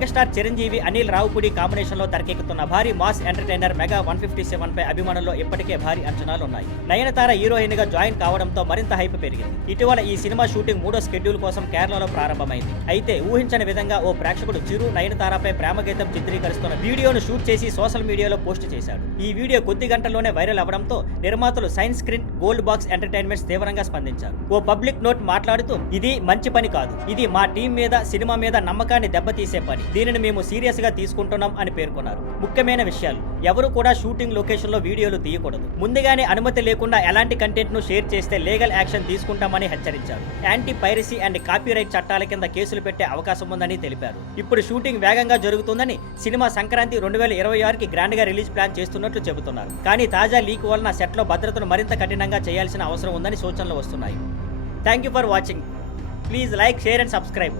Megastar Chiranjeevi Anil Ravipudi combination లో తెరకెక్కుతున్న భారీ మాస్ ఎంటర్టైనర్ మెగా 157 పై అభిమానుల్లో ఇప్పటికే భారీ అంచనాలు ఉన్నాయి. నయనతార హీరోయిన్ గా జాయిన్ కావడంతో మరింత హైప్ పెరిగింది. ఇటీవల ఈ సినిమా షూటింగ్ 3వ షెడ్యూల్ కోసం కేరళలో ప్రారంభమైంది. అయితే ఊహించని విధంగా ఓ ప్రేక్షకుడు చిరు నయనతారపై ప్రేమ గీతం చిత్రీకరిస్తున్న వీడియోను షూట్ చేసి సోషల్ మీడియాలో పోస్ట్ చేశాడు. ఈ వీడియో కొద్ది గంటల్లోనే వైరల్ అవడంతో నిర్మాతలు science screen gold box entertainments తీవ్రంగా స్పందించారు. ఓ పబ్లిక్ నోట్ మాట్లాడుతూ ఇది మంచి పని కాదు, ఇది మా టీం మీద సినిమా మీద నమ్మకాన్ని దెబ్బతీసే పని, దీనిని మేము సీరియస్ గా తీసుకుంటున్నాం అని పేర్కొన్నారు. ముఖ్యమైన విషయాలు, ఎవరు కూడా షూటింగ్ లొకేషన్ లో వీడియోలు తీయకూడదు. ముందుగానే అనుమతి లేకుండా ఎలాంటి కంటెంట్ ను షేర్ చేస్తే లీగల్ యాక్షన్ తీసుకుంటామని హెచ్చరించారు. యాంటీ పైరసీ అండ్ కాపీరైట్ చట్టాల కింద కేసులు పెట్టే అవకాశం ఉందని తెలిపారు. ఇప్పుడు షూటింగ్ వేగంగా జరుగుతుందని, సినిమా సంక్రాంతి 2026కి గ్రాండ్ గా రిలీజ్ ప్లాన్ చేస్తున్నట్లు చెబుతున్నారు. కానీ తాజా లీక్ వలన సెట్ లో భద్రతను మరింత కఠినంగా చేయాల్సిన అవసరం ఉందని సూచనలు వస్తున్నాయి. Thank you for watching. Please like, share and subscribe.